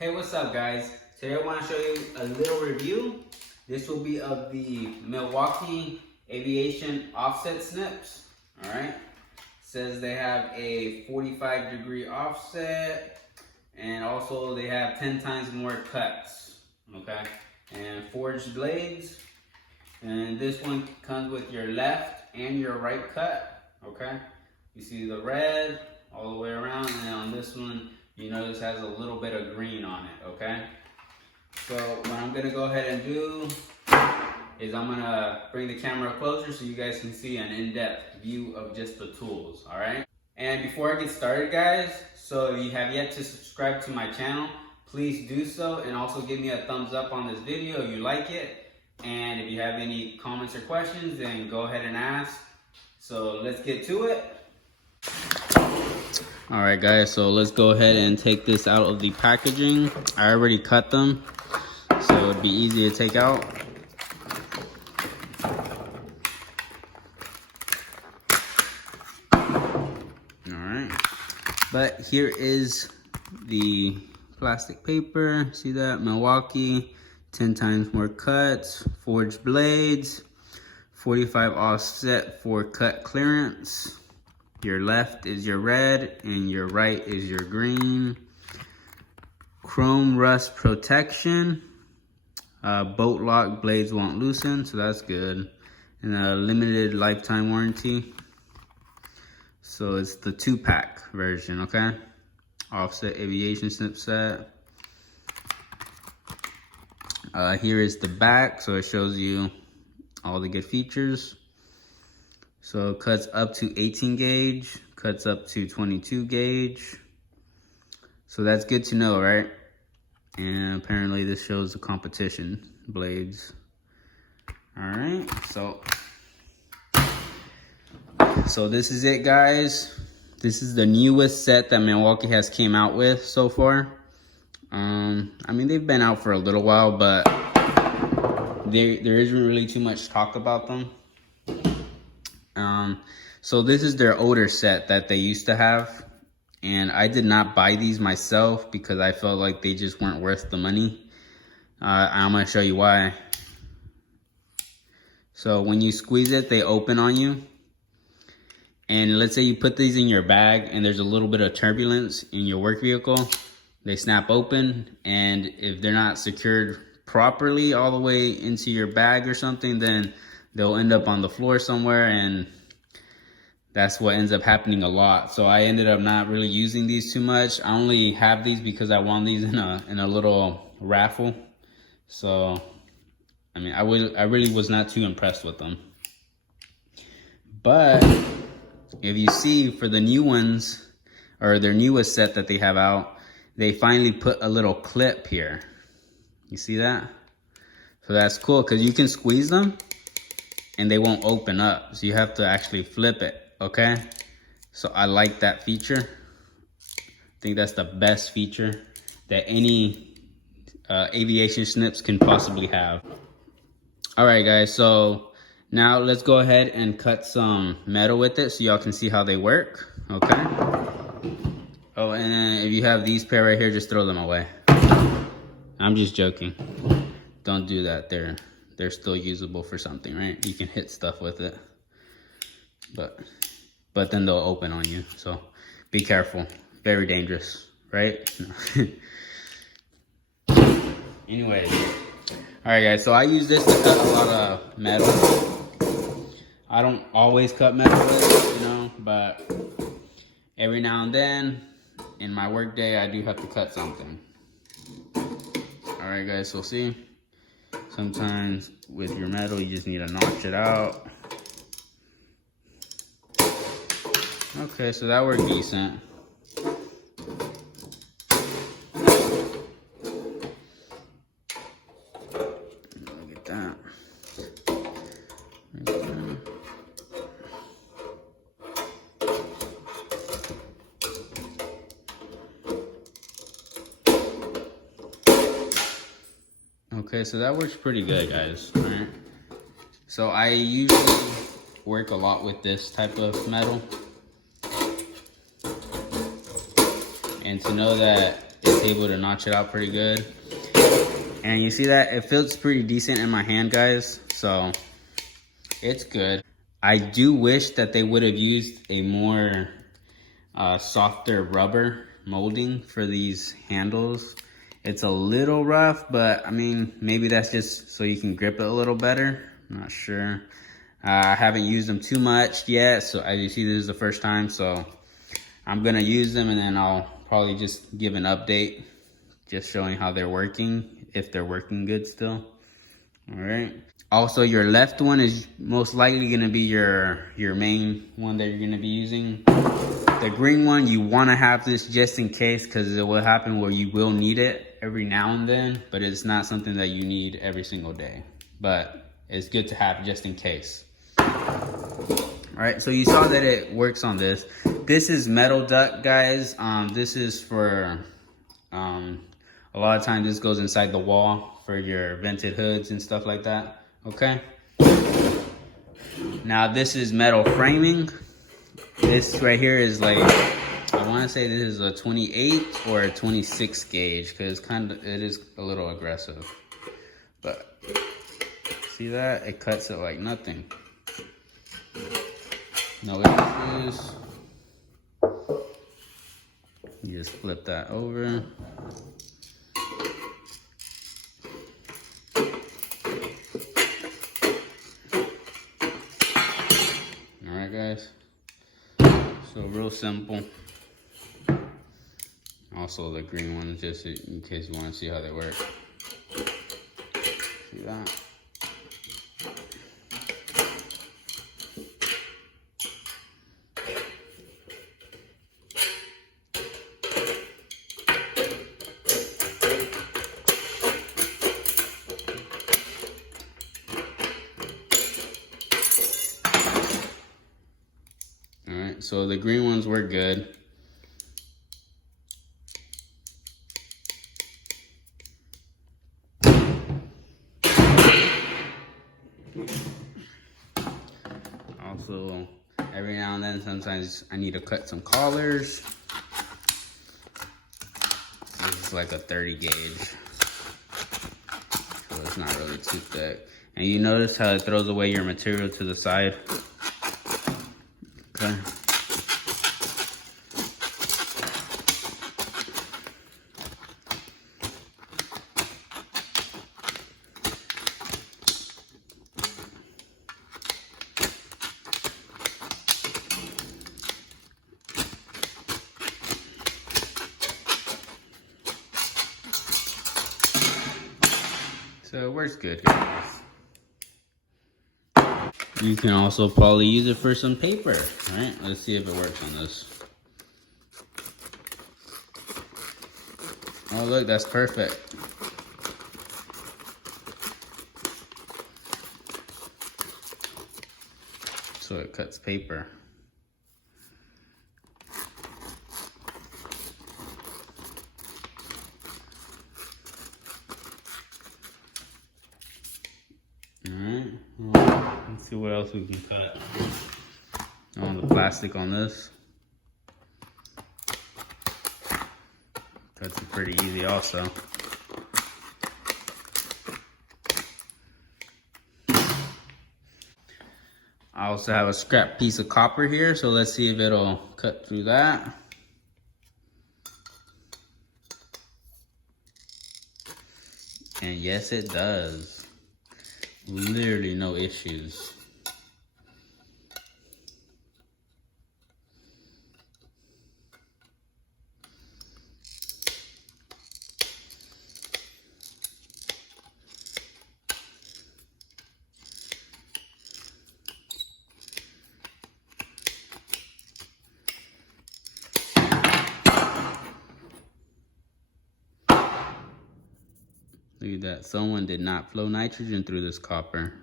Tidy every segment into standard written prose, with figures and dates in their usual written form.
Hey, what's up guys? Today I want to show you a little review. This will be of the Milwaukee Aviation offset snips. Alright, says they have a 45-degree offset and also they have 10 times more cuts. Okay, and forged blades. And this one comes with your left and your right cut. Okay, you see the red all the way around, and on this one you notice has a little bit of green on it. Okay, so what I'm gonna go ahead and do is I'm gonna bring the camera closer so you guys can see an in-depth view of just the tools. All right, and before I get started guys, so if you have yet to subscribe to my channel, please do so, and also give me a thumbs up on this video if you like it. And if you have any comments or questions, then go ahead and ask. So let's get to it. All right guys, so let's go ahead and take this out of the packaging. I already cut them, so it'd be easy to take out. All right, but here is the plastic paper. See that? Milwaukee, 10 times more cuts, forged blades, 45 offset for cut clearance. Your left is your red and your right is your green. Chrome rust protection. Boat lock, blades won't loosen, so that's good. And a limited lifetime warranty. So it's the 2-pack version, okay? Offset aviation snip set. Here is the back, so it shows you all the good features. So it cuts up to 18 gauge, cuts up to 22 gauge. So that's good to know, right? And apparently this shows the competition blades. All right, so this is it guys. This is the newest set that Milwaukee has came out with so far. I mean, they've been out for a little while, but there isn't really too much talk about them. So this is their older set that they used to have, and I did not buy these myself because I felt like they just weren't worth the money. I'm gonna show you why. So when you squeeze it, they open on you. And let's say you put these in your bag and there's a little bit of turbulence in your work vehicle, they snap open, and if they're not secured properly all the way into your bag or something, then they'll end up on the floor somewhere, and that's what ends up happening a lot. So I ended up not really using these too much. I only have these because I won these in a little raffle. So I mean, I really was not too impressed with them. But if you see, for the new ones, or their newest set that they have out, they finally put a little clip here. You see that? So that's cool because you can squeeze them and they won't open up. So you have to actually flip it, okay? So I like that feature. I think that's the best feature that any aviation snips can possibly have. All right, guys, so now let's go ahead and cut some metal with it so y'all can see how they work, okay? Oh, and then if you have these pair right here, just throw them away. I'm just joking. Don't do that. They're still usable for something, right? You can hit stuff with it. But then they'll open on you. So be careful. Very dangerous, right? Anyways. Alright guys, so I use this to cut a lot of metal. I don't always cut metal with it, you know, but every now and then in my work day I do have to cut something. Alright guys, so see, sometimes with your metal you just need to notch it out. Okay, so that worked decent. Look at that. Right there. Okay, so that works pretty good, guys. All right. So I usually work a lot with this type of metal. And to know that able to notch it out pretty good. And you see that it feels pretty decent in my hand, guys, so it's good. I do wish that they would have used a more softer rubber molding for these handles. It's a little rough, but I mean, maybe that's just so you can grip it a little better. I'm not sure. I haven't used them too much yet, so as you see, this is the first time, so I'm gonna use them and then I'll probably just give an update, just showing how they're working, if they're working good still. All right. Also, your left one is most likely gonna be your main one that you're gonna be using. The green one, you wanna have this just in case, because it will happen where you will need it every now and then, but it's not something that you need every single day. But it's good to have just in case. All right, so you saw that it works on this. This is metal duct, guys. This is for, a lot of times this goes inside the wall for your vented hoods and stuff like that, okay? Now this is metal framing. This right here is like, I wanna say this is a 28 or a 26 gauge, because it is a little aggressive. But see that? It cuts it like nothing. No issues. You just flip that over. Alright, guys. So real simple. Also the green one, just in case you want to see how they work. See that? Alright, so the green ones work good. Also, every now and then, sometimes I need to cut some collars. This is like a 30 gauge, so it's not really too thick. And you notice how it throws away your material to the side? Okay. So it works good, guys. You can also probably use it for some paper, right? Let's see if it works on this. Oh, look, that's perfect. So it cuts paper. Alright, well, let's see what else we can cut. On the plastic on this. Cuts it pretty easy also. I also have a scrap piece of copper here, so let's see if it'll cut through that. And yes, it does. Literally no issues. Look at that. Someone did not flow nitrogen through this copper.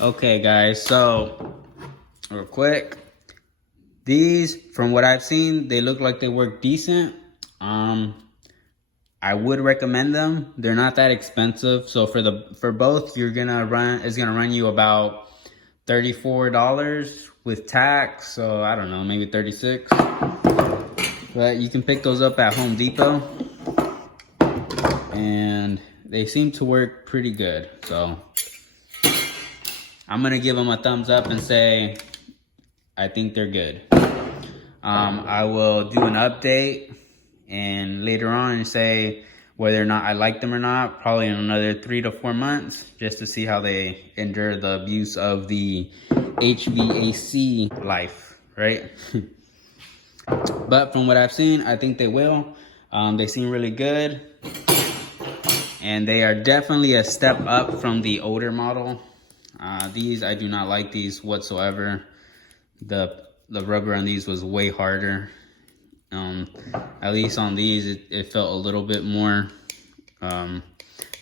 Okay, guys. So, real quick. These, from what I've seen, they look like they work decent. I would recommend them. They're not that expensive. So for both, it's gonna run you about $34 with tax, so I don't know, maybe 36. But you can pick those up at Home Depot, and they seem to work pretty good. So I'm gonna give them a thumbs up and say I think they're good. I will do an update and later on and say whether or not I like them or not, probably in another 3 to 4 months, just to see how they endure the abuse of the HVAC life, right? But from what I've seen, I think they will. They seem really good, and they are definitely a step up from the older model. These, I do not like these whatsoever. The rubber on these was way harder. At least on these, it felt a little bit more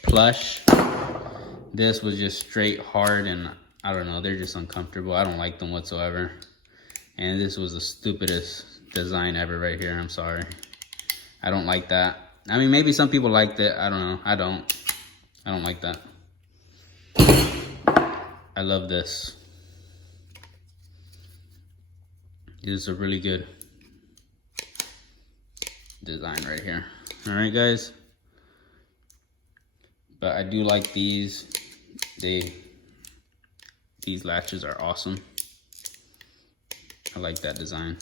plush. This was just straight hard, and I don't know, they're just uncomfortable. I don't like them whatsoever. And this was the stupidest design ever right here. I'm sorry. I don't like that. I mean, maybe some people liked it. I don't know. I don't like that. I love this. This is a really good design right here. All right, guys. But I do like these. These latches are awesome. I like that design.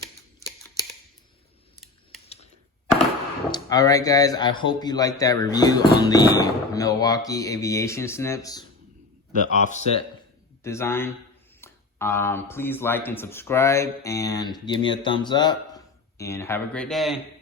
All right, guys. I hope you liked that review on the Milwaukee Aviation Snips, the offset design. Please like and subscribe and give me a thumbs up, and have a great day.